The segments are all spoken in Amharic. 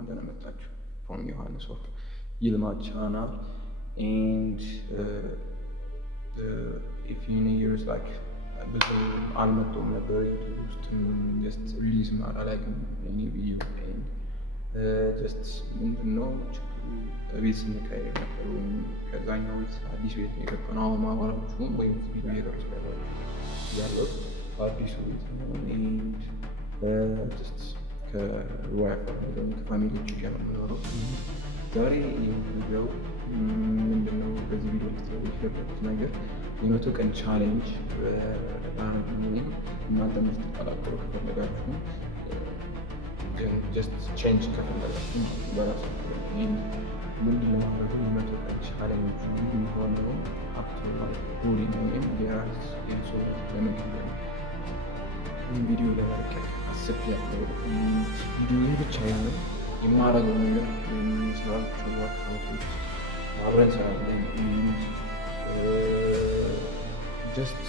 እንኳን ደህና መጣችሁ from ዮሐንስ of ይልማ channel and if you need yours like ብዙ አልመጣሁም ነበር ዩቱብ ውስጥ ጀስት ሪሊዝ አላደርግም any video and ጀስት ምንድነው ቤት ስንቀያየር ነበር ወይም ከዛኛው ቤት አዲስ ቤት ነው የገባነው። አሁን ማወራችሁ ወይም ቪዲዮ እየቀረጽኩ ያለሁት አዲሱ ቤት ነው and ጀስት ከዋይፋ ወይም ከፋሚሊዎች ጋር ነው የምኖረው። ዛሬ የሚለው ምንድነው በዚህ ቪዲዮ ውስጥ የገባሁት ነገር የመቶ ቀን ቻሌንጅ ወይም እናንተ የምትቀላቀሉ ከፈለጋችሁ ጀስት ቼንጅ ከፈለጋችሁ በራሳችሁ ምንድነው ማድረግ የመቶ ቀን ቻሌንጅ የሚሆነው አፕቶናል ቦዲ ወይም የራስ ኤልሶ ለመገኘት ቪዲዮ ለመልቀቅ አስቤያለሁ። ቪዲዮውን ብቻ ያለው የማደርገው ነገር የሚሰራቸው ዋርክአውቶች አብረን እንሰራለን። ጀስት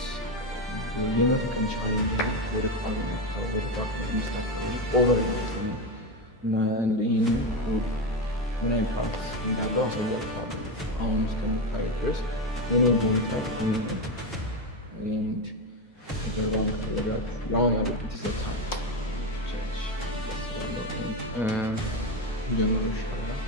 የመቶ ቀን ቻሌንጅ ወደ ኦቨር እና ይህን ምን አይነት ፓርት እንዳለው አሳያችኋለሁ። አሁን እስከምታዩ ድረስ ወደ ቦታ ከጀርባውን ከፈለጋችሁ ያሁን ያሉት ይሰጣል ጀምሮ ይሻላል።